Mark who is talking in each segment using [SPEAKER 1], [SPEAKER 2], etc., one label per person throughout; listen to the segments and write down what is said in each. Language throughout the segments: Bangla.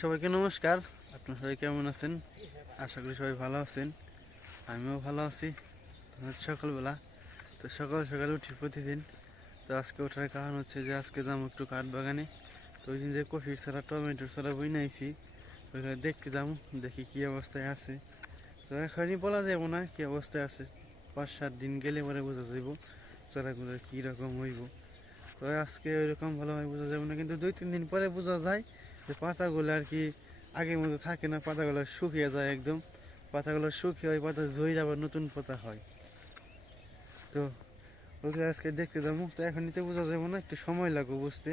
[SPEAKER 1] সবাইকে নমস্কার। আপনার সবাই কেমন আছেন? আশা করি সবাই ভালো আছেন। আমিও ভালো আছি। সকালবেলা, তো সকাল সকালে উঠি প্রতিদিন। তো আজকে ওঠার কারণ হচ্ছে যে আজকে যাব একটু কাঠ বাগানে। তো ওই দিন যে কফির ছাড়া, টমেটোর ছাড়া বই নাইছি। ওইখানে দেখতে যাব, দেখি কি অবস্থায় আছে। তো এখনই বলা যাব না কি অবস্থায় আছে। পাঁচ সাত দিন গেলে পরে বোঝা যাইব চারাগুলো কীরকম হইব। তো আজকে ওইরকম ভালোভাবে বোঝা যাবে না, কিন্তু দুই তিন দিন পরে বোঝা যায় যে পাতাগুলো আর কি আগের মতো থাকে না, পাতাগুলো শুকিয়ে যায় একদম। পাতাগুলো শুকিয়ে হয় পাতা ঝইরে আবার নতুন পাতা হয়। তো ওকে আজকে দেখতে যাব তো এখন নিতে বোঝা যাবে না, একটু সময় লাগবে বুঝতে।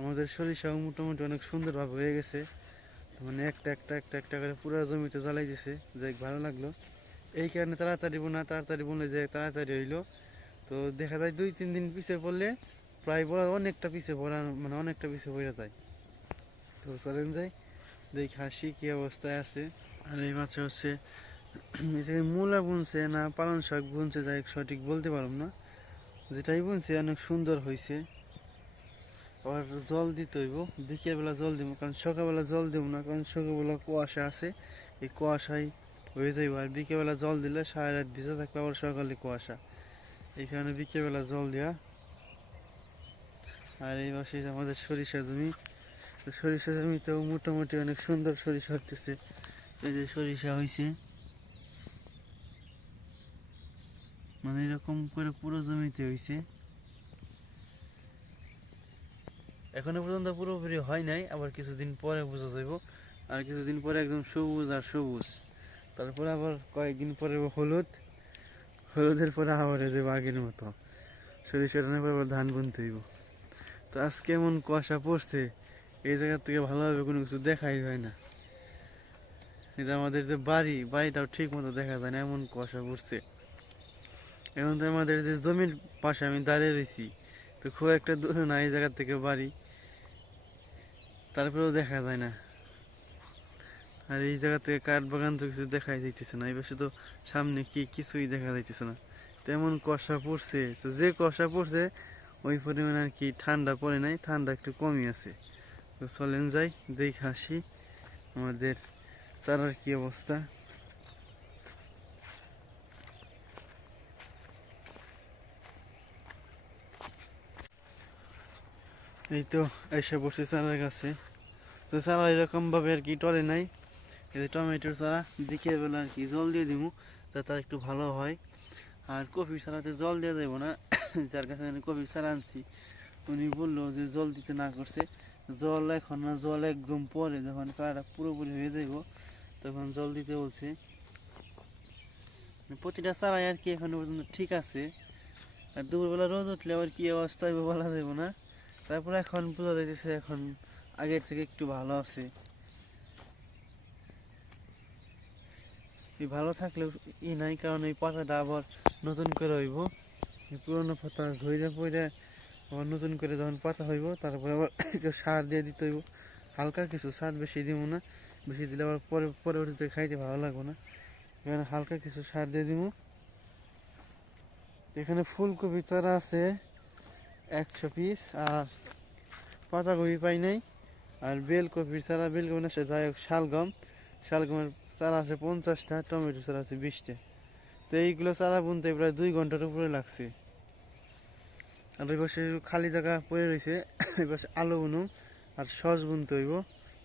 [SPEAKER 1] আমাদের সরিষাও মোটামুটি অনেক সুন্দরভাবে হয়ে গেছে। মানে একটা একটা একটা একটা করে পুরো জমিতে জ্বালাই দিছে যাই ভালো লাগল। এই কারণে তাড়াতাড়ি বোনা, তাড়াতাড়ি বলে যে তাড়াতাড়ি হইল। তো দেখা যায় দুই, তিন দিন পিছিয়ে পড়লে প্রায় বড় অনেকটা পিছিয়ে পড়া মানে অনেকটা পিছিয়ে পড়ে যায়। তো চলেন যাই, দেখি হাসি কি অবস্থায় আছে। আর এই মাছে হচ্ছে মূলা বুনছে না পালন শাক বুনছে, যাই সঠিক বলতে পারলাম না। যেটাই বুনছে অনেক সুন্দর হয়েছে আবার জল দিতে হইব, বিকেলবেলা জল দিব, কারণ সকালবেলা জল দেবো না, কারণ সকালবেলা কুয়াশা আছে, এই কুয়াশায় হয়ে যাইব। আর বিকেলবেলা জল দিলে সারা রাত ভিজা থাকবে, আবার সকালে কুয়াশা। এই কারণে বিকেলবেলা জল দেওয়া আর এই পাশে আমাদের সরিষা জমি সরিষা জমিতেও মোটামুটি অনেক সুন্দর সরিষা হতেছে এই যে সরিষা হয়েছে মানে এরকম করে পুরো জমিতে হয়েছে এখনও পর্যন্ত পুরোপুরি হয় নাই, আবার কিছুদিন পরে বোঝা যাইব। আর কিছুদিন পরে একদম সবুজ আর সবুজ। তারপরে আবার কয়েকদিন পরে হলুদ। হলুদের পরে আবার যে বাঘের মতো। সরিষা পরে আবার ধান বুনতে হইব। তো আজকে এমন কুয়াশা পড়ছে এই জায়গা থেকে ভালোভাবে কোনো কিছু দেখাই যায় না। এটা আমাদের যে বাড়ি, বাড়িটাও ঠিক মতো দেখা যায় না, এমন কুয়াশা পড়ছে। এখন তো আমাদের যে জমির পাশে আমি দাঁড়িয়ে রয়েছি, তো খুব একটা দূরে না এই জায়গা থেকে বাড়ি। তারপরেও দেখা যায় না। আর এই জায়গা থেকে কাঠ বাগান তো কিছু দেখাই যাইতেছে না, এই পাশে তো সামনে কি কিছুই দেখা যাইতেছে না। তেমন কুয়াশা পড়ছে, তো যে কুয়াশা পড়ছে, ওই পরিমাণে আর কি ঠান্ডা পড়ে নাই, ঠান্ডা একটু কমই আছে। তো চলেন যাই, দেখে আসি আমাদের চারার কি অবস্থা। এই তো এসে বসে চারার কাছে। তো চারা এরকম ভাবে আর কি টলে নাই। এই টমেটোর চারা, বিকেল বেলা আর কি জল দিয়ে দিব যাতে একটু ভালো হয়। আর কফি চারাতে জল দেওয়া যাবে না। যার কাছে কফি চারা আনছি, উনি বলল যে জল দিতে না করছে। জল এখন না, জল একদম পরে, যখন চারাটা পুরোপুরি হয়ে যাইব, তখন জল দিতে বলছে। প্রতিটা চারাই আর কি এখনও পর্যন্ত ঠিক আছে। আর দুপুরবেলা রোদ উঠলে আবার কি অবস্থা হইব বলা যাবে না। তারপরে এখন বোঝা যাইতেছে এখন আগের থেকে একটু ভালো আছে। ভালো থাকলেও ই নাই, কারণ এই পাতাটা আবার নতুন করে হইব। পুরোনো পাতা ঝইরে পড়ে আবার নতুন করে যখন পাতা হইব, তারপরে আবার একটু সার দিয়ে দিতে হইব। হালকা কিছু সার বেশি দিব না। বেশি দিলে আবার পরে পরবর্তীতে খাইতে ভালো লাগবে না। এখানে হালকা কিছু সার দিয়ে দিব এখানে ফুলকপি চারা আছে একশো পিস, আর পাতাকপি পাই নাই। আর বেলকপির চারা, বেলকপি না সে যাই হোক, শালগম। শালগমের চারা আছে পঞ্চাশটা, টমেটো চারা আছে বিশটা। তো এইগুলো চারা বুনতে প্রায় দুই ঘণ্টার উপরে লাগছে। আর ওই খালি জায়গা পড়ে রয়েছে পাশে আলু বুনুম আর সস বুনতে হইব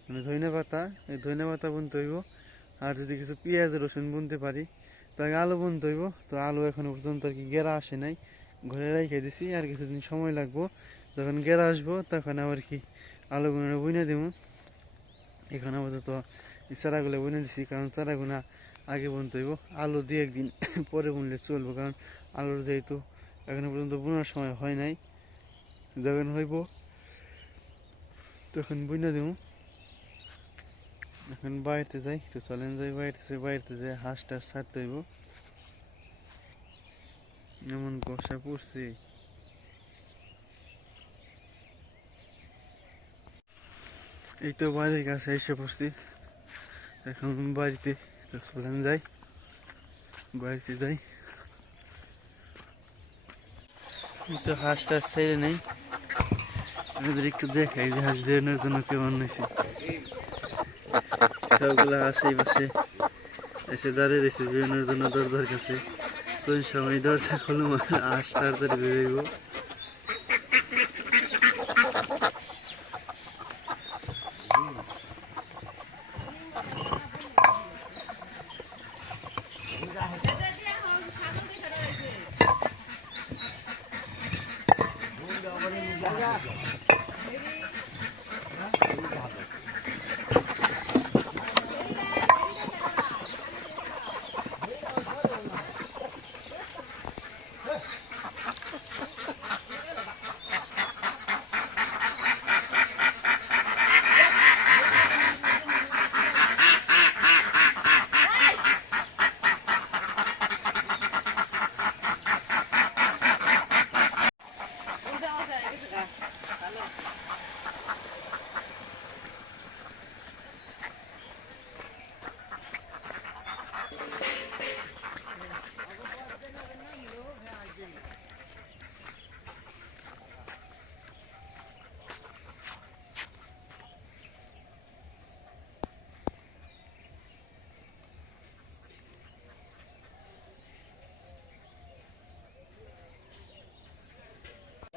[SPEAKER 1] মানে ধনে পাতা, এই ধনে পাতা বুনতে হইব, আর যদি কিছু পেঁয়াজ, রসুন বুনতে পারি তাকে আলু বুনতে হইব, তো আলু এখনও পর্যন্ত আর কি গেরা আসে নাই, ঘরে রেখে দিছি, আর কিছুদিন সময় লাগবো, যখন গেরা আসব, তখন আবার কি আলু গুঁড়ো বুনে দিব। এখন আপাতত এই চারাগুলো বুনে দিছি, কারণ চারাগুনা আগে বুনতে হইব, আলু দু একদিন পরে বুনলে চলবো, কারণ আলুর যেহেতু এখনও পর্যন্ত বোনার সময় হয় নাই। যখন হইব, তখন বুনে দেব এখন বাড়িতে যাই তো চলেন যাই যাই বাড়িতে যাই হাঁস টাস ছাড়তে হইব। এমন কষা পড়ছে। এই তো বাড়ির কাছে এসে পড়ছি। এখন বাড়িতে চলেন যাই। বাড়িতে যাই এই তো হাঁসটা ছেড়ে নেই। আমাদের একটু দেখাই যে হাঁস দেওয়ানোর জন্য কেমন হয়েছে। সবগুলো হাঁস এই পাশে এসে দাঁড়িয়ে রয়েছে বিভিন্ন জন্য দরজার কাছে। কোন সময় দরজা খুলুম, হাঁস তাড়াতাড়ি বেরোইব।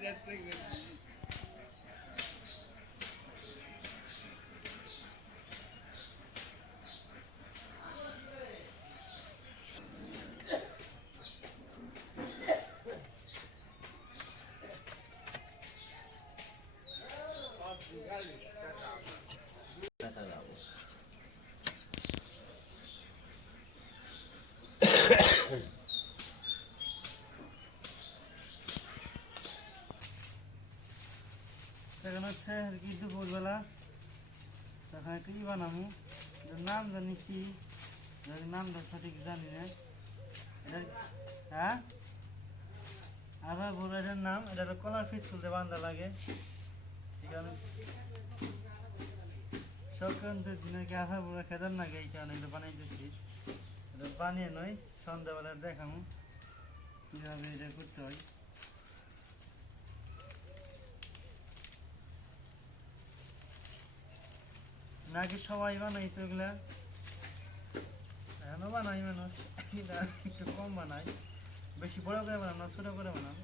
[SPEAKER 1] Да, ты говоришь. ই বানাবো নাম জানি কি? নামটা সঠিক জানি হ্যাঁ? আবার বলব এটার নাম এটা কলার ফিট তুলতে বান্ধা লাগে। ঠিক আছে সংক্রান্তের দিনে কি আশা বড় খেতাম না এই কারণে এটা বানাইতেছি। এটা বানিয়ে নয় সন্ধ্যাবেলা দেখাবো কীভাবে এটা করতে হয়। নাকি সবাই বানাই তো এগুলা? এখনও বানাই মানুষ। একটু কম বানাই। বেশি বড় করে বানাম না, ছোট করে বানাম।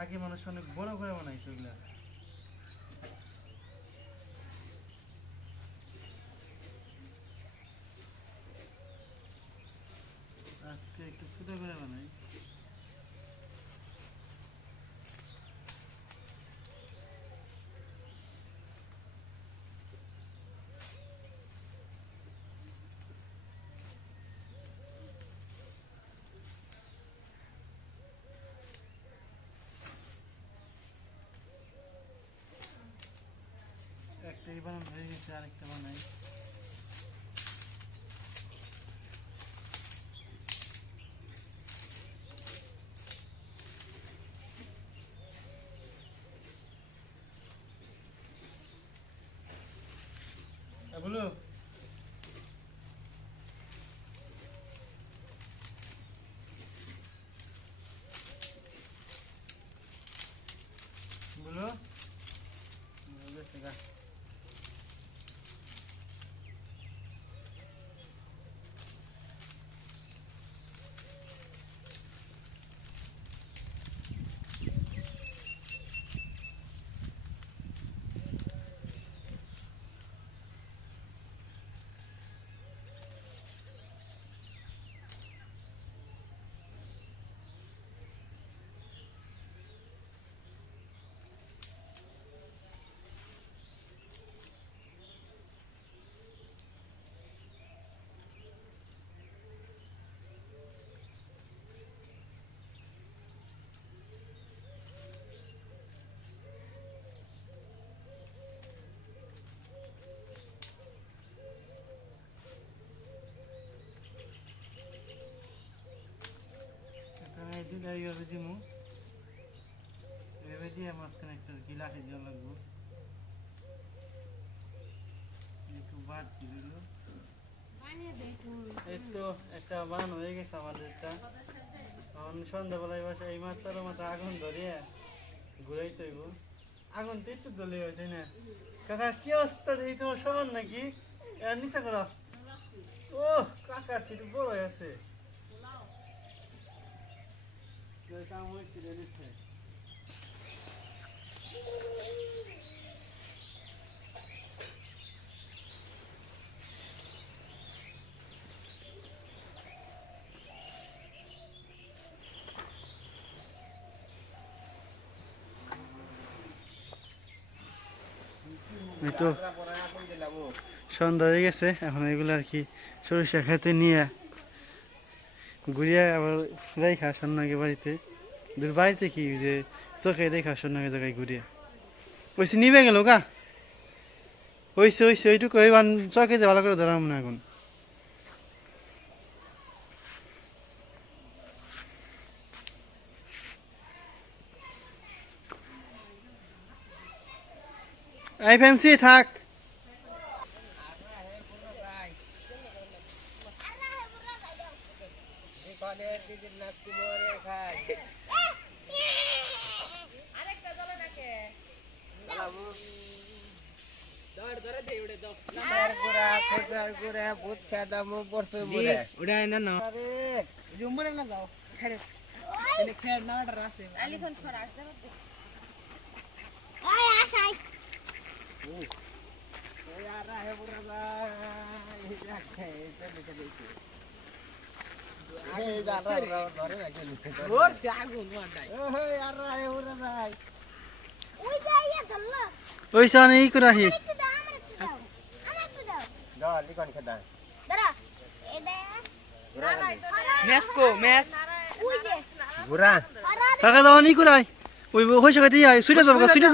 [SPEAKER 1] আগে মানুষ অনেক বড় করে বানাইছে ওগুলা আজকে একটু ছোট করে বানাই। বানানো হয়ে গেছে আরেকটা বানাই এ বলো বলো বেশ গা এইভাবে দিমু। এইভাবে দিয়ে মাঝখানে একটা গিলাসে দেওয়া লাগবো একটু বাড়তি দিল। এই তো একটা বান হয়ে গেছে আমাদের একটা এখন সন্ধ্যাবেলায় বসে এই মাছটার মতো আগুন ধরিয়ে ঘুরাই তৈব আগুন তো একটু দলে হয় তাই না? কাকা কি অবস্থা? এই তোমার সমান নাকি? নিচে করো। ও কাকার একটু বড় আছে। সন্ধ্যা হয়ে গেছে, এখন এগুলো আর কি সরিষা খেতে নিয়ে ঘুরিয়ে আবার রেখা সন্ন্যাকে বাড়িতে। দূর বাড়িতে কি যে চোখে রেখা সন্ন্যাকে জায়গায় ঘুরিয়ে ওইসে নিবে গেল গা ওইসে ওইসে ওইটুকু ওই বান চোখে যে ভালো করে ধরাম না এখন এই ফ্যান্সি থাক
[SPEAKER 2] ওটা না না জুম্বরে না যাও খেরে এনে খের না ওটা আছে ওর সে আগুন ওটাই
[SPEAKER 1] ওইসে অনেক ই করে
[SPEAKER 3] ঘুরা
[SPEAKER 1] টাকা দাও ওই সুইটা সুইটা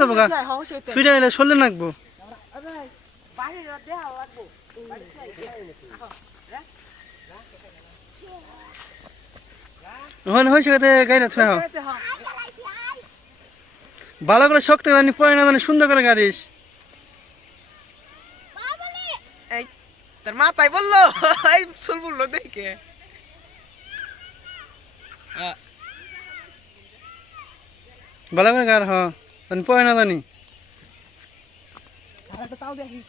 [SPEAKER 1] সুইটা এলে সরলে নাকবো। থুয়া ভালো করে শক্ত জানি পয় না জানি সুন্দর করে গাড়িস।
[SPEAKER 2] এই তোর মাথায় বলল? এই চুল বলল দেখে।
[SPEAKER 1] ভালো গার হ্যাঁ পয় না জানি।
[SPEAKER 2] তাও দেখি।